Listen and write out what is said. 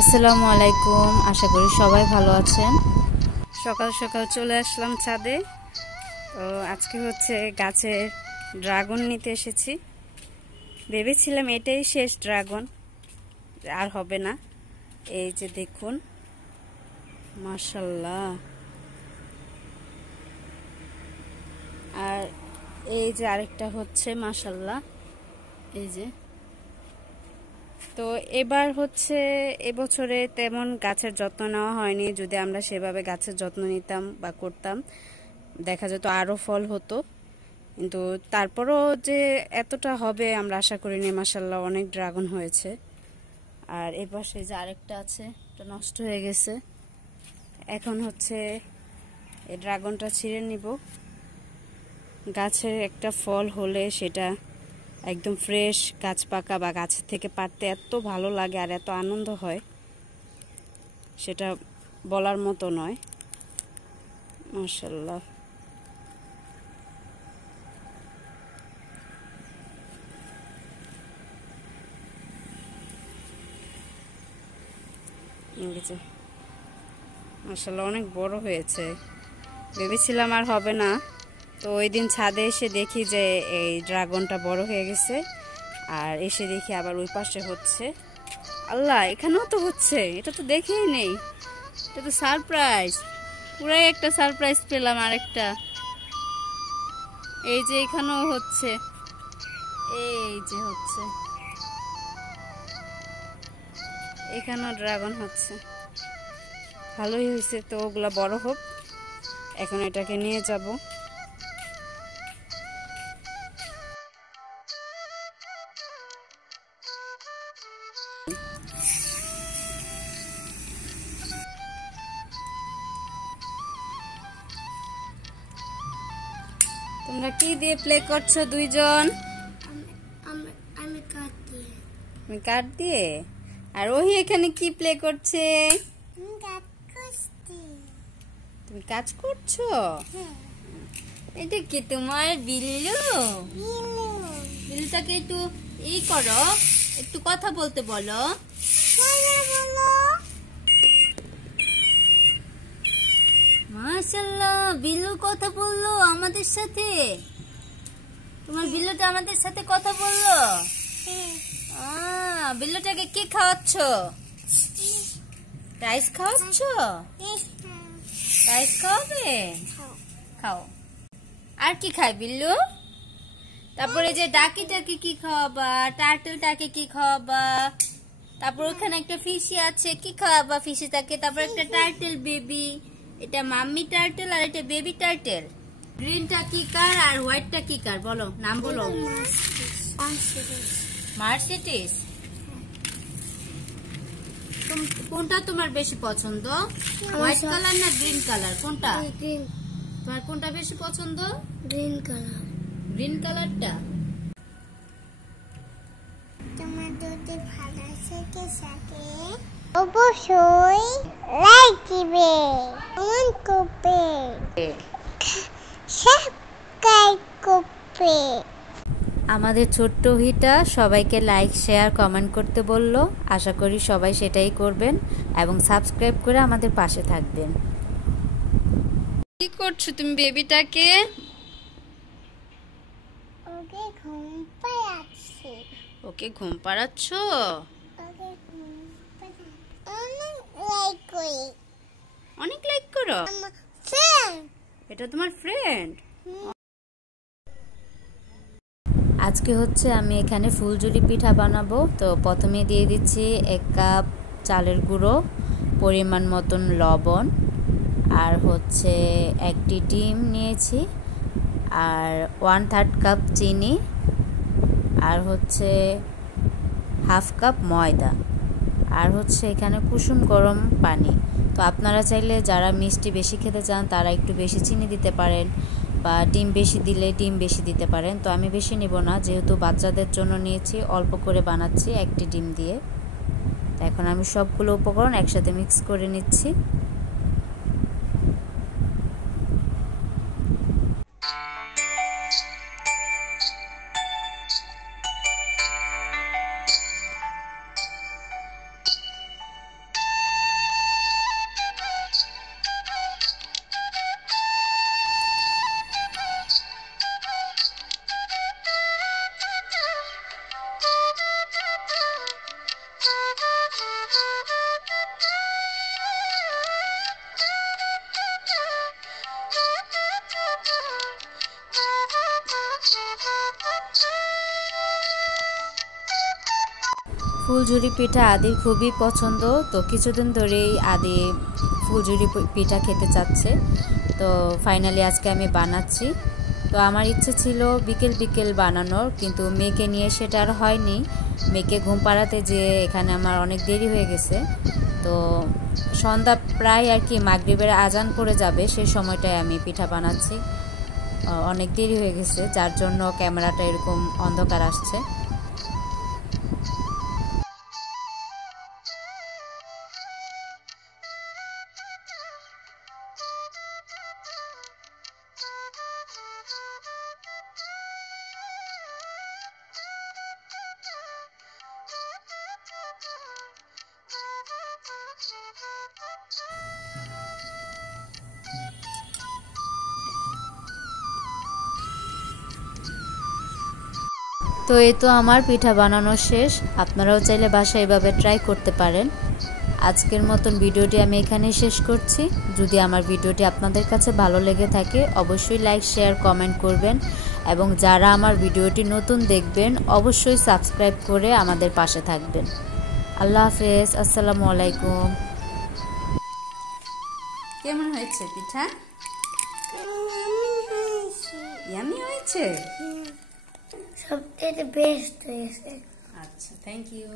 আসসালামু আলাইকুম, আশা করি সবাই ভালো আছেন। সকাল সকাল চলে আসলাম ছাদে। তো আজকে হচ্ছে গাছে ড্রাগন নিতে এসেছি। ভেবেছিলাম এটাই শেষ ড্রাগন, আর হবে না। এই যে দেখুন, মাশাআল্লাহ। আর এই যে আরেকটা হচ্ছে মাশাআল্লাহ, এই যে। তো এবার হচ্ছে এবছরে তেমন গাছের যত্ন নেওয়া হয়নি। যদি আমরা সেভাবে গাছের যত্ন নিতাম বা করতাম, দেখা যেত আরো ফল হতো। কিন্তু তারপরও যে এতটা হবে আমরা আশা করিনি। মাশাআল্লাহ, অনেক ড্রাগন হয়েছে। আর এ পাশে যে আরেকটা আছে, এটা নষ্ট হয়ে গেছে। এখন হচ্ছে এই ড্রাগনটা ছিঁড়ে নিব। গাছের একটা ফল হলে সেটা একদম ফ্রেশ, গাছ পাকা বা গাছের থেকে পাড়তে এত ভালো লাগে আর এত আনন্দ হয়, সেটা বলার মতো নয়। মাশাআল্লাহ। মাশাআল্লাহ, অনেক বড় হয়েছে। ভেবেছিলাম আর হবে না। তো ওই দিন ছাদে এসে দেখি যে এই ড্রাগনটা বড় হয়ে গেছে। আর এসে দেখি আবার ওই পাশে হচ্ছে। আল্লাহ, এখানেও তো হচ্ছে! এটা তো দেখেই নেই। এটা তো সারপ্রাইজ, পুরাই একটা সারপ্রাইজ পেলাম। আরেকটা এই যে এখানেও হচ্ছে, এই যে হচ্ছে, এখানেও ড্রাগন হচ্ছে। ভালোই হয়েছে। তো ওগুলা বড় হোক, এখন এটাকে নিয়ে যাব। তোমরা কি দিয়ে প্লে করছো দুইজন? আমি কাঠ দিয়ে। আর ওহি এখানে কি প্লে করছে? তুমি কাজ করছো? এটা কি তোমার বিল্লু? বিল্লুটাকে একটু করো, একটু কথা বলতে বলো। মাশাআল্লাহ, বিল্লু কথা বললো আমাদের সাথে। তোমার বিল্লুটা আমাদের সাথে কথা বললো। বিল্লুটাকে কি খাওয়াচ্ছ? রাইস খাওয়াচ্ছ? রাইস খাওয়াবে? খাও। আর কি খায় বিল্লু? তারপরে যে ডাকিটাকে কি খাওয়াবা? টার্টলটাকে কি খাওয়াবা? তারপর ওখানে একটা ফিশি আছে, কি খাওয়াবা ফিশিটাকে? তারপর একটা টার্টল বেবি, এটা মাম্মি টার্টল আর এটা বেবি টার্টল। গ্রিনটা কি কার আর হোয়াইটটা কি কার? বলো, নাম বলো। মার্সিডিজ। কোনটা তোমার বেশি পছন্দ? হোয়াইট কালার না গ্রিন কালার? কোনটা তোমার, কোনটা বেশি পছন্দ? Green colour. গ্রিন কালারটা। তোমার যদি ভালো থেকে থাকে অবশ্যই লাইক দিবে, কমেন্ট করবে, সাবস্ক্রাইব করবে। আমাদের ছোট্ট হিটা সবাইকে লাইক, শেয়ার, কমেন্ট করতে বলল। আশা করি সবাই সেটাই করবেন এবং সাবস্ক্রাইব করে আমাদের পাশে থাকবেন। কি করছো তুমি বেবিটাকে? ওকে ঘুম পাড়াচ্ছি। ওকে ঘুম পাড়াচ্ছ? অনেক লাইক করি। অনেক লাইক করো? আমার ফ্রেন্ড। এটা তোমার ফ্রেন্ড? আজকে হচ্ছে আমি এখানে ফুলঝুরি পিঠা বানাবো। তো প্রথমে দিয়ে দিচ্ছি 1 কাপ চালের গুঁড়ো, পরিমাণ মতন লবণ, আর হচ্ছে 1টি ডিম নিয়েছি, আর 1/3 কাপ চিনি, আর হচ্ছে 1/2 কাপ ময়দা, আর হচ্ছে এখানে কুসুম গরম পানি। তো আপনারা চাইলে যারা মিষ্টি বেশি খেতে চান তারা একটু বেশি চিনি দিতে পারেন, বা ডিম বেশি দিলে ডিম বেশি দিতে পারেন। তো আমি বেশি নিব না, যেহেতু বাচ্চাদের জন্য নিয়েছি, অল্প করে বানাচ্ছি 1টি ডিম দিয়ে। তো এখন আমি সবগুলো উপকরণ একসাথে মিক্স করে নিচ্ছি। ফুলঝুরি পিঠা আদির খুবই পছন্দ, তো কিছুদিন ধরেই আদি ফুলঝুরি পিঠা খেতে চাচ্ছে। তো ফাইনালি আজকে আমি বানাচ্ছি। তো আমার ইচ্ছে ছিল বিকেল বিকেল বানানোর, কিন্তু মেয়েকে নিয়ে সেটা আর হয়নি। মেয়েকে ঘুম পাড়াতে যেয়ে এখানে আমার অনেক দেরি হয়ে গেছে। তো সন্ধ্যা প্রায় আর কি মাগরিবের আজান পড়ে যাবে, সেই সময়টায় আমি পিঠা বানাচ্ছি। অনেক দেরি হয়ে গেছে, যার জন্য ক্যামেরাটা এরকম অন্ধকার আসছে। তো এই তো আমার পিঠা বানানো শেষ। আপনারাও চাইলে বাসায় এভাবে ট্রাই করতে পারেন। আজকের মতন ভিডিওটি আমি এখানেই শেষ করছি। যদি আমার ভিডিওটি আপনাদের কাছে ভালো লেগে থাকে অবশ্যই লাইক শেয়ার কমেন্ট করবেন, এবং যারা আমার ভিডিওটি নতুন দেখবেন অবশ্যই সাবস্ক্রাইব করে আমাদের পাশে থাকবেন। আল্লাহ হাফেজ, আসসালামু আলাইকুম। কেমন হয়েছে পিঠা? ইয়ামি হয়েছে, সবথেকে বেস্ট হয়েছে। আচ্ছা, থ্যাংক ইউ।